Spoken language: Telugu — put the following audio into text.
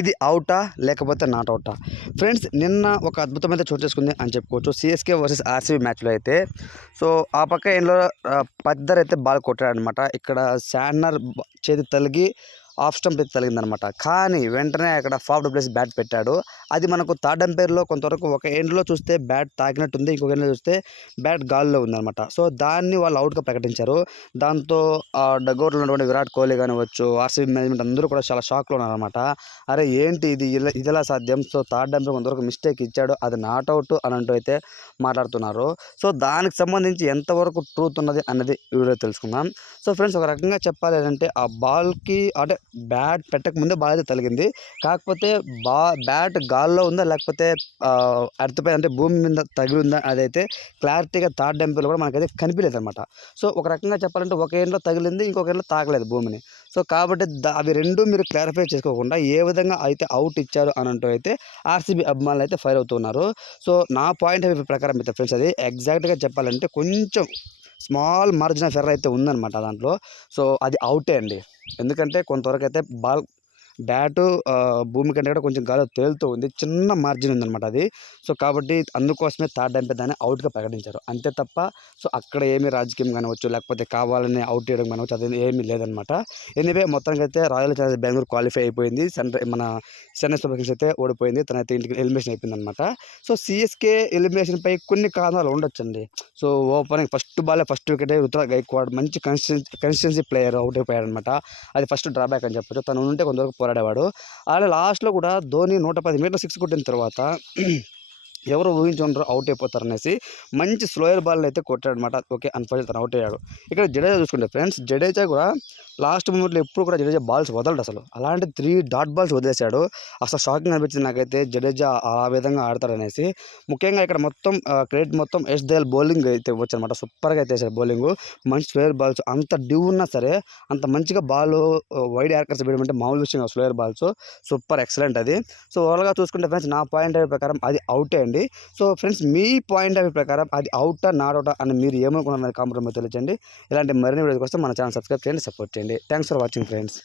ఇది అవుటా లేకపోతే నాట్ అవుటా? ఫ్రెండ్స్ నిన్న ఒక అద్భుతమైతే చోటు చేసుకుంది అని చెప్పుకోవచ్చు. సీఎస్కే వర్సెస్ ఆర్సీబీ మ్యాచ్లో అయితే సో ఆ పక్క ఎండ్లో పద్దర్ అయితే బాల్ కొట్టాడనమాట. ఇక్కడ శాంట్నర్ చేతి తలిగి ఆఫ్ స్టంప్ అయితే తగిలిందనమాట. కానీ వెంటనే అక్కడ ఫాఫ్ డు ప్లెసిస్ బ్యాట్ పెట్టాడు. అది మనకు థర్డ్ అంపైర్లో కొంతవరకు ఒక ఎండ్లో చూస్తే బ్యాట్ తాకినట్టుంది, ఇంకొక ఎండ్లో చూస్తే బ్యాట్ గాల్లో ఉందనమాట. సో దాన్ని వాళ్ళు అవుట్గా ప్రకటించారు. దాంతో డగౌట్లో ఉన్నటువంటి విరాట్ కోహ్లీ కానివ్వచ్చు, ఆర్సీబీ మేనేజ్మెంట్ అందరూ కూడా చాలా షాక్లో ఉన్నారనమాట. అరే ఏంటి ఇది ఇదిలా సాధ్యం? సో థర్డ్ అంపైర్ కొంతవరకు మిస్టేక్ ఇచ్చాడు, అది నాట్ అవుట్ అని అంటూ అయితే మాట్లాడుతున్నారు. సో దానికి సంబంధించి ఎంతవరకు ట్రూత్ ఉన్నది అన్నది ఈ వీడియో తెలుసుకుందాం. సో ఫ్రెండ్స్ ఒక రకంగా చెప్పాలి అంటే ఆ బాల్కి అంటే బ్యాట్ పెట్టక ముందే బాల్ అయితే తగిలింది. కాకపోతే బ్యాట్ గాల్లో ఉందా లేకపోతే ఎర్త్పై అంటే భూమి మీద తగిలిందా అదైతే క్లారిటీగా థర్డ్ అంపైర్లో కూడా మనకైతే కనిపించలేదు అనమాట. సో ఒక రకంగా చెప్పాలంటే ఒక ఎండ్లో తగిలింది, ఇంకొక ఎండ్లో తాకలేదు భూమిని. సో కాబట్టి అవి రెండు మీరు క్లారిఫై చేసుకోకుండా ఏ విధంగా అయితే అవుట్ ఇచ్చారు అని అంటూ అయితే ఆర్సీబీ అభిమానులు అయితే ఫైర్ అవుతున్నారు. సో నా పాయింట్ ఆఫ్ వ్యూ ప్రకారం అయితే ఫ్రెండ్స్ అది ఎగ్జాక్ట్గా చెప్పాలంటే కొంచెం స్మాల్ మార్జిన్ ఆఫ్ ఎర్రర్ అయితే ఉందన్నమాట దాంట్లో. సో అది అవుటే అండి. ఎందుకంటే కొంతవరకు అయితే బ్యాటు భూమి కంటే కూడా కొంచెం గాలిలో తేలుతూ ఉంది. చిన్న మార్జిన్ ఉందన్నమాట అది. సో కాబట్టి అందుకోసమే థర్డ్ అంపైర్ దాన్ని అవుట్గా ప్రకటించారు. అంతే తప్ప సో అక్కడ ఏమీ రాజకీయం కానివ్వచ్చు, లేకపోతే కావాలని అవుట్ చేయడం కానివ్వచ్చు, అది ఏమీ లేదనమాట. ఎనీవే మొత్తానికైతే రాయల్ ఛాలెంజర్స్ బెంగళూరు క్వాలిఫై అయిపోయింది. మన చెన్నై సూపర్ కింగ్స్ అయితే ఓడిపోయింది. తనైతే ఇంటికి ఎలిమినేషన్ అయిపోయిందనమాట. సో సీఎస్కే ఎలిమినేషన్పై కొన్ని కారణాలు ఉండొచ్చండి. సో ఓపెనింగ్ ఫస్ట్ వికెటే రుతురాజ్ గైక్వాడ్ మంచి కన్సిస్టెన్సీ ప్లేయర్ అవుట్ అయిపోయాడనమాట. అది ఫస్ట్ డ్రాబ్యాక్ అని చెప్పొచ్చు. తను ఉంటే కొంతవరకు పోరాడేవాడు. అలాగే లాస్ట్లో కూడా ధోని 110 మీటర్ల సిక్స్ కొట్టిన తర్వాత ఎవరు ఊహించుంటారో అవుట్ అయిపోతారనేసి మంచి స్లోయర్ బాల్ అయితే కొట్టాడనమాట. ఓకే అన్ఫార్చునేట్ తను అవుట్ అయ్యాడు. ఇక్కడ జడేజా చూసుకుంటే ఫ్రెండ్స్, జడేజా కూడా లాస్ట్ మూమెంట్లో ఎప్పుడు కూడా జడేజా బాల్స్ వదలడు అసలు. అలాంటి 3 డాట్ బాల్స్ వదిలేశాడు. అసలు షాకింగ్ అనిపించింది నాకైతే జడేజా ఆ విధంగా ఆడతాడనేసి. ముఖ్యంగా ఇక్కడ మొత్తం క్రెడిట్ మొత్తం యష్ దయాల్ బౌలింగ్ అయితే ఇవ్వచ్చు అనమాట. సూపర్గా అయితే వేసాడు బౌలింగ్. మంచి స్లోయర్ బాల్స్ అంత డ్యూ ఉన్నా సరే అంత మంచిగా బాల్ వైడ్ యార్కర్స్ వేయడం అంటే మామూలు విషయం స్లోయర్ బాల్స్. సూపర్ ఎక్సలెంట్ అది. సో ఓవరాల్గా చూసుకుంటే ఫ్రెండ్స్ నా పాయింట్ ఆఫ్ ప్రకారం అది అవుటే అండి. So friends me point of view ప్రకారం అది అవుటా నాట్ అవుటా అని మీరు ఏమనుకున్నారు కామెంట్లో తెలియజేయండి. ఇలాంటి మరిన్ని వీడియోస్ కోసం మన ఛానల్ సబ్స్క్రైబ్ చేయండి, సపోర్ట్ చేయండి. Thanks for watching friends.